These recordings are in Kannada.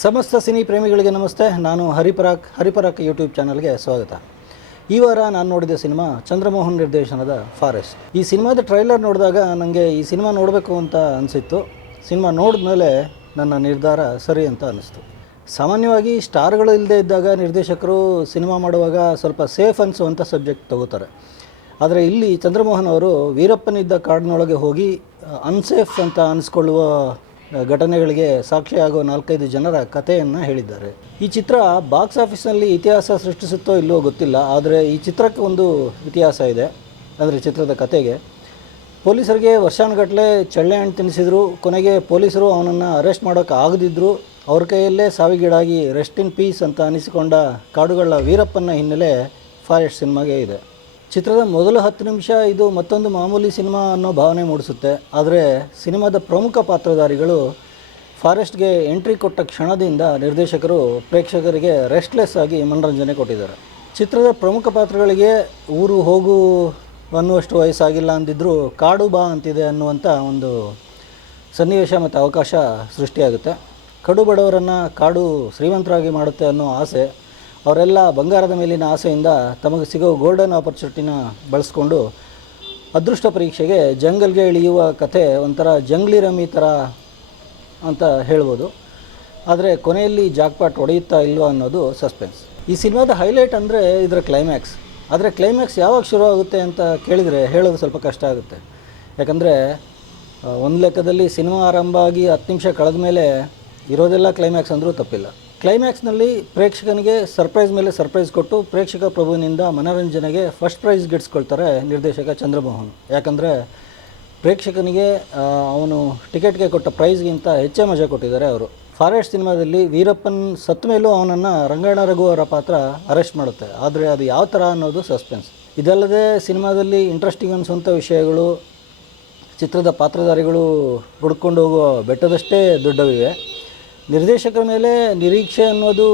ಸಮಸ್ತ ಸಿನಿ ಪ್ರೇಮಿಗಳಿಗೆ ನಮಸ್ತೆ. ನಾನು ಹರಿಪರಾಕ್ ಯೂಟ್ಯೂಬ್ ಚಾನಲ್ಗೆ ಸ್ವಾಗತ. ಈ ವಾರ ನಾನು ನೋಡಿದ ಸಿನಿಮಾ ಚಂದ್ರಮೋಹನ್ ನಿರ್ದೇಶನದ ಫಾರೆಸ್ಟ್. ಈ ಸಿನಿಮಾದ ಟ್ರೈಲರ್ ನೋಡಿದಾಗ ನನಗೆ ಈ ಸಿನಿಮಾ ನೋಡಬೇಕು ಅಂತ ಅನಿಸಿತ್ತು. ಸಿನಿಮಾ ನೋಡಿದ್ಮೇಲೆ ನನ್ನ ನಿರ್ಧಾರ ಸರಿ ಅಂತ ಅನ್ನಿಸ್ತು. ಸಾಮಾನ್ಯವಾಗಿ ಸ್ಟಾರ್ಗಳು ಇಲ್ಲದೆ ಇದ್ದಾಗ ನಿರ್ದೇಶಕರು ಸಿನಿಮಾ ಮಾಡುವಾಗ ಸ್ವಲ್ಪ ಸೇಫ್ ಅನಿಸುವಂಥ ಸಬ್ಜೆಕ್ಟ್ ತಗೋತಾರೆ. ಆದರೆ ಇಲ್ಲಿ ಚಂದ್ರಮೋಹನ್ ಅವರು ವೀರಪ್ಪನಿದ್ದ ಕಾಡಿನೊಳಗೆ ಹೋಗಿ ಅನ್ಸೇಫ್ ಅಂತ ಅನಿಸ್ಕೊಳ್ಳುವ ಘಟನೆಗಳಿಗೆ ಸಾಕ್ಷಿಯಾಗೋ 4-5 ಜನರ ಕಥೆಯನ್ನು ಹೇಳಿದ್ದಾರೆ. ಈ ಚಿತ್ರ ಬಾಕ್ಸ್ ಆಫೀಸ್ನಲ್ಲಿ ಇತಿಹಾಸ ಸೃಷ್ಟಿಸುತ್ತೋ ಇಲ್ಲವೋ ಗೊತ್ತಿಲ್ಲ, ಆದರೆ ಈ ಚಿತ್ರಕ್ಕೆ ಒಂದು ಇತಿಹಾಸ ಇದೆ. ಅಂದರೆ ಚಿತ್ರದ ಕತೆಗೆ ಪೊಲೀಸರಿಗೆ ವರ್ಷಾನುಗಟ್ಟಲೆ ಚಳ್ಳೆ ಹಣ್ಣು ತಿನ್ನಿಸಿದ್ರು. ಕೊನೆಗೆ ಪೊಲೀಸರು ಅವನನ್ನು ಅರೆಸ್ಟ್ ಮಾಡೋಕ್ಕೆ ಆಗದಿದ್ದರು. ಅವ್ರ ಕೈಯಲ್ಲೇ ಸಾವಿಗೀಡಾಗಿ ರೆಸ್ಟ್ ಇನ್ ಪೀಸ್ ಅಂತ ಅನಿಸಿಕೊಂಡ ಕಾಡುಗಳ ವೀರಪ್ಪನ ಹಿನ್ನೆಲೆ ಫಾರೆಸ್ಟ್ ಸಿನಿಮಾಗೆ ಇದೆ. ಚಿತ್ರದ ಮೊದಲ 10 ನಿಮಿಷ ಇದು ಮತ್ತೊಂದು ಮಾಮೂಲಿ ಸಿನಿಮಾ ಅನ್ನೋ ಭಾವನೆ ಮೂಡಿಸುತ್ತೆ. ಆದರೆ ಸಿನಿಮಾದ ಪ್ರಮುಖ ಪಾತ್ರಧಾರಿಗಳು ಫಾರೆಸ್ಟ್ಗೆ ಎಂಟ್ರಿ ಕೊಟ್ಟ ಕ್ಷಣದಿಂದ ನಿರ್ದೇಶಕರು ಪ್ರೇಕ್ಷಕರಿಗೆ ರೆಸ್ಟ್ಲೆಸ್ ಆಗಿ ಮನರಂಜನೆ ಕೊಟ್ಟಿದ್ದಾರೆ. ಚಿತ್ರದ ಪ್ರಮುಖ ಪಾತ್ರಗಳಿಗೆ ಊರು ಹೋಗು ಅನ್ನುವಷ್ಟು ವಯಸ್ಸಾಗಿಲ್ಲ ಅಂದಿದ್ದರೂ ಕಾಡು ಬಾ ಅಂತಿದೆ ಅನ್ನುವಂಥ ಒಂದು ಸನ್ನಿವೇಶ ಮತ್ತು ಅವಕಾಶ ಸೃಷ್ಟಿಯಾಗುತ್ತೆ. ಕಡು ಬಡವರನ್ನು ಕಾಡು ಶ್ರೀಮಂತರಾಗಿ ಮಾಡುತ್ತೆ ಅನ್ನೋ ಆಸೆ, ಅವರೆಲ್ಲ ಬಂಗಾರದ ಮೇಲಿನ ಆಸೆಯಿಂದ ತಮಗೆ ಸಿಗೋ ಗೋಲ್ಡನ್ ಆಪರ್ಚುನಿಟಿನ ಬಳಸ್ಕೊಂಡು ಅದೃಷ್ಟ ಪರೀಕ್ಷೆಗೆ ಜಂಗಲ್ಗೆ ಇಳಿಯುವ ಕಥೆ ಒಂಥರ ಜಂಗ್ಲಿ ರಮ್ಮಿ ಥರ ಅಂತ ಹೇಳ್ಬೋದು. ಆದರೆ ಕೊನೆಯಲ್ಲಿ ಜಾಕ್ಪಾಟ್ ಹೊಡೆಯುತ್ತಾ ಇಲ್ವಾ ಅನ್ನೋದು ಸಸ್ಪೆನ್ಸ್. ಈ ಸಿನಿಮಾದ ಹೈಲೈಟ್ ಅಂದರೆ ಇದರ ಕ್ಲೈಮ್ಯಾಕ್ಸ್. ಆದರೆ ಕ್ಲೈಮ್ಯಾಕ್ಸ್ ಯಾವಾಗ ಶುರು ಆಗುತ್ತೆ ಅಂತ ಕೇಳಿದರೆ ಹೇಳೋದು ಸ್ವಲ್ಪ ಕಷ್ಟ ಆಗುತ್ತೆ. ಯಾಕಂದರೆ ಒಂದು ಲೆಕ್ಕದಲ್ಲಿ ಸಿನಿಮಾ ಆರಂಭ ಆಗಿ 10 ನಿಮಿಷ ಕಳೆದ ಮೇಲೆ ಇರೋದೆಲ್ಲ ಕ್ಲೈಮ್ಯಾಕ್ಸ್ ಅಂದರೂ ತಪ್ಪಿಲ್ಲ. ಕ್ಲೈಮ್ಯಾಕ್ಸ್ನಲ್ಲಿ ಪ್ರೇಕ್ಷಕನಿಗೆ ಸರ್ಪ್ರೈಸ್ ಮೇಲೆ ಸರ್ಪ್ರೈಸ್ ಕೊಟ್ಟು ಪ್ರೇಕ್ಷಕ ಪ್ರಭುವಿನಿಂದ ಮನೋರಂಜನೆಗೆ ಫಸ್ಟ್ ಪ್ರೈಸ್ ಗಿಟ್ಸ್ಕೊಳ್ತಾರೆ ನಿರ್ದೇಶಕ ಚಂದ್ರಮೋಹನ್. ಯಾಕಂದರೆ ಪ್ರೇಕ್ಷಕನಿಗೆ ಅವನು ಟಿಕೆಟ್ಗೆ ಕೊಟ್ಟ ಪ್ರೈಸ್ಗಿಂತ ಹೆಚ್ಚೇ ಮಜಾ ಕೊಟ್ಟಿದ್ದಾರೆ ಅವರು. ಫಾರೆಸ್ಟ್ ಸಿನಿಮಾದಲ್ಲಿ ವೀರಪ್ಪನ್ ಸತ್ತ ಮೇಲೂ ಅವನನ್ನು ರಂಗಣ್ಣ ರಘು ಅವರ ಪಾತ್ರ ಅರೆಸ್ಟ್ ಮಾಡುತ್ತೆ. ಆದರೆ ಅದು ಯಾವ ಥರ ಅನ್ನೋದು ಸಸ್ಪೆನ್ಸ್. ಇದಲ್ಲದೆ ಸಿನಿಮಾದಲ್ಲಿ ಇಂಟ್ರೆಸ್ಟಿಂಗ್ ಅನಿಸುವಂಥ ವಿಷಯಗಳು, ಚಿತ್ರದ ಪಾತ್ರಧಾರಿಗಳು ಹುಡ್ಕೊಂಡು ಹೋಗುವ ಬೆಟ್ಟದಷ್ಟೇ ದೊಡ್ಡವಿವೆ. ನಿರ್ದೇಶಕರ ಮೇಲೆ ನಿರೀಕ್ಷೆ ಅನ್ನೋದು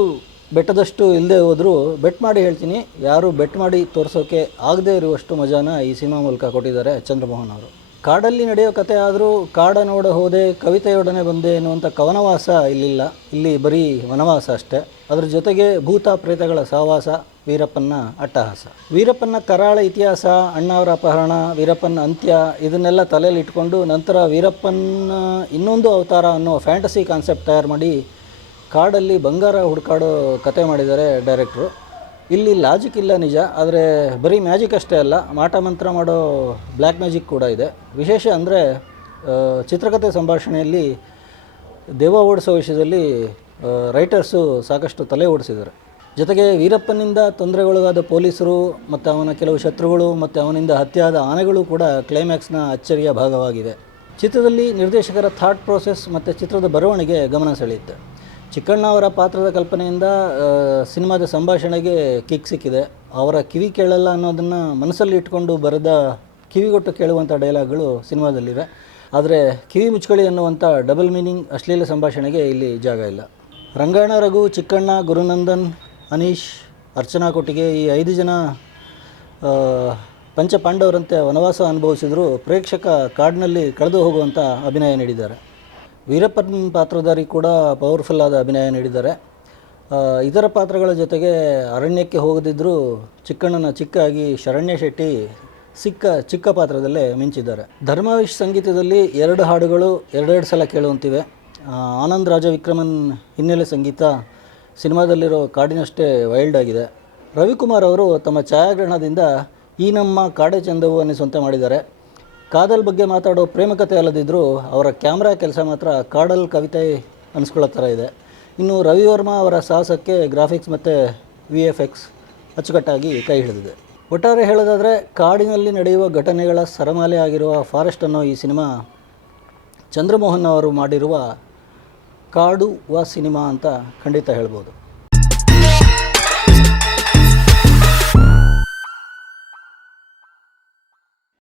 ಬೆಟ್ಟದಷ್ಟು ಇಲ್ಲದೆ ಹೋದರೂ ಬೆಟ್ ಮಾಡಿ ಹೇಳ್ತೀನಿ, ಯಾರು ಬೆಟ್ ಮಾಡಿ ತೋರಿಸೋಕೆ ಆಗದೇ ಇರುವಷ್ಟು ಮಜಾನ ಈ ಸಿನಿಮಾ ಮೂಲಕ ಕೊಟ್ಟಿದ್ದಾರೆ ಚಂದ್ರಮೋಹನ್ ಅವರು. ಕಾಡಲ್ಲಿ ನಡೆಯೋ ಕತೆ ಆದರೂ ಕಾಡ ನೋಡ ಹೋದೆ ಕವಿತೆಯೊಡನೆ ಬಂದೆ ಎನ್ನುವಂಥ ಕವನವಾಸ ಇಲ್ಲಿಲ್ಲ. ಇಲ್ಲಿ ಬರೀ ವನವಾಸ ಅಷ್ಟೇ. ಅದರ ಜೊತೆಗೆ ಭೂತ ಪ್ರೇತಗಳ ಸಹವಾಸ, ವೀರಪ್ಪನ ಅಟ್ಟಹಾಸ, ವೀರಪ್ಪನ ಕರಾಳ ಇತಿಹಾಸ, ಅಣ್ಣಾವರ ಅಪಹರಣ, ವೀರಪ್ಪನ ಅಂತ್ಯ ಇದನ್ನೆಲ್ಲ ತಲೆಯಲ್ಲಿ ಇಟ್ಕೊಂಡು ನಂತರ ವೀರಪ್ಪನ ಇನ್ನೊಂದು ಅವತಾರ ಅನ್ನೋ ಫ್ಯಾಂಟಸಿ ಕಾನ್ಸೆಪ್ಟ್ ತಯಾರು ಮಾಡಿ ಕಾಡಲ್ಲಿ ಬಂಗಾರ ಹುಡುಕಾಡೋ ಕತೆ ಮಾಡಿದ್ದಾರೆ ಡೈರೆಕ್ಟ್ರು. ಇಲ್ಲಿ ಲಾಜಿಕ್ ಇಲ್ಲ ನಿಜ, ಆದರೆ ಬರೀ ಮ್ಯಾಜಿಕ್ ಅಷ್ಟೇ ಅಲ್ಲ, ಮಾಟ ಮಂತ್ರ ಮಾಡೋ ಬ್ಲ್ಯಾಕ್ ಮ್ಯಾಜಿಕ್ ಕೂಡ ಇದೆ. ವಿಶೇಷ ಅಂದರೆ ಚಿತ್ರಕಥೆ ಸಂಭಾಷಣೆಯಲ್ಲಿ ದೆವ್ವ ಓಡಿಸೋ ವಿಷಯದಲ್ಲಿ ರೈಟರ್ಸು ಸಾಕಷ್ಟು ತಲೆ ಓಡಿಸಿದ್ದಾರೆ. ಜೊತೆಗೆ ವೀರಪ್ಪನಿಂದ ತೊಂದರೆಗೊಳಗಾದ ಪೊಲೀಸರು ಮತ್ತು ಅವನ ಕೆಲವು ಶತ್ರುಗಳು ಮತ್ತು ಅವನಿಂದ ಹತ್ಯೆಯಾದ ಆನೆಗಳು ಕೂಡ ಕ್ಲೈಮ್ಯಾಕ್ಸ್ನ ಅಚ್ಚರಿಯ ಭಾಗವಾಗಿದೆ. ಚಿತ್ರದಲ್ಲಿ ನಿರ್ದೇಶಕರ ಥಾಟ್ ಪ್ರೋಸೆಸ್ ಮತ್ತು ಚಿತ್ರದ ಬರವಣಿಗೆ ಗಮನ ಸೆಳೆಯುತ್ತೆ. ಚಿಕ್ಕಣ್ಣ ಅವರ ಪಾತ್ರದ ಕಲ್ಪನೆಯಿಂದ ಸಿನಿಮಾದ ಸಂಭಾಷಣೆಗೆ ಕಿಕ್ ಸಿಕ್ಕಿದೆ. ಅವರ ಕಿವಿ ಕೇಳಲ್ಲ ಅನ್ನೋದನ್ನು ಮನಸ್ಸಲ್ಲಿ ಇಟ್ಕೊಂಡು ಬರೆದ ಕಿವಿಗೊಟ್ಟು ಕೇಳುವಂಥ ಡೈಲಾಗ್ಗಳು ಸಿನಿಮಾದಲ್ಲಿವೆ. ಆದರೆ ಕಿವಿ ಮುಚ್ಕೊಳ್ಳಿ ಅನ್ನುವಂಥ ಡಬಲ್ ಮೀನಿಂಗ್ ಅಶ್ಲೀಲ ಸಂಭಾಷಣೆಗೆ ಇಲ್ಲಿ ಜಾಗ ಇಲ್ಲ. ರಂಗಣ್ಣ ರಘು, ಚಿಕ್ಕಣ್ಣ, ಗುರುನಂದನ್, ಅನೀಶ್, ಅರ್ಚನಾ ಕೊಟ್ಟಿಗೆ ಈ 5 ಜನ ಪಂಚಪಾಂಡವರಂತೆ ವನವಾಸ ಅನುಭವಿಸಿದರೂ ಪ್ರೇಕ್ಷಕ ಕಾಡಿನಲ್ಲಿ ಕಳೆದು ಹೋಗುವಂಥ ಅಭಿನಯ ನೀಡಿದ್ದಾರೆ. ವೀರಪ್ಪನ ಪಾತ್ರಧಾರಿ ಕೂಡ ಪವರ್ಫುಲ್ ಆದ ಅಭಿನಯ ನೀಡಿದ್ದಾರೆ. ಇತರ ಪಾತ್ರಗಳ ಜೊತೆಗೆ ಅರಣ್ಯಕ್ಕೆ ಹೋಗದಿದ್ದರೂ ಚಿಕ್ಕಣ್ಣನ ಚಿಕ್ಕಾಗಿ ಶರಣ್ಯ ಶೆಟ್ಟಿ ಚಿಕ್ಕ ಪಾತ್ರದಲ್ಲೇ ಮಿಂಚಿದ್ದಾರೆ. ಧರ್ಮವಿಶ್ ಸಂಗೀತದಲ್ಲಿ 2 ಹಾಡುಗಳು 2 ಸಲ ಕೇಳುವಂತಿವೆ. ಆನಂದ್ ರಾಜವಿಕ್ರಮನ್ ಹಿನ್ನೆಲೆ ಸಂಗೀತ ಸಿನಿಮಾದಲ್ಲಿರೋ ಕಾಡಿನಷ್ಟೇ ವೈಲ್ಡ್ ಆಗಿದೆ. ರವಿಕುಮಾರ್ ಅವರು ತಮ್ಮ ಛಾಯಾಗ್ರಹಣದಿಂದ ಈ ನಮ್ಮ ಕಾಡೆ ಚಂದವು ಅನ್ನಿಸುವಂತೆ ಮಾಡಿದ್ದಾರೆ. ಕಾದಲ್ ಬಗ್ಗೆ ಮಾತಾಡೋ ಪ್ರೇಮಕತೆ ಅಲ್ಲದಿದ್ದರೂ ಅವರ ಕ್ಯಾಮ್ರಾ ಕೆಲಸ ಮಾತ್ರ ಕಾಡಲ್ ಕವಿತೆ ಅನ್ನಿಸ್ಕೊಳ್ಳೋ ಥರ ಇದೆ. ಇನ್ನು ರವಿವರ್ಮಾ ಅವರ ಸಾಹಸಕ್ಕೆ ಗ್ರಾಫಿಕ್ಸ್ ಮತ್ತು VFX ಅಚ್ಚುಕಟ್ಟಾಗಿ ಕೈ ಹಿಡಿದಿದೆ. ಒಟ್ಟಾರೆ ಹೇಳೋದಾದರೆ ಕಾಡಿನಲ್ಲಿ ನಡೆಯುವ ಘಟನೆಗಳ ಸರಮಾಲೆ ಆಗಿರುವ ಫಾರೆಸ್ಟ್ ಅನ್ನೋ ಈ ಸಿನಿಮಾ ಚಂದ್ರಮೋಹನ್ ಅವರು ಮಾಡಿರುವ ಕಾಡು ಸಿನಿಮಾ ಅಂತ ಖಂಡಿತ ಹೇಳ್ಬೋದು.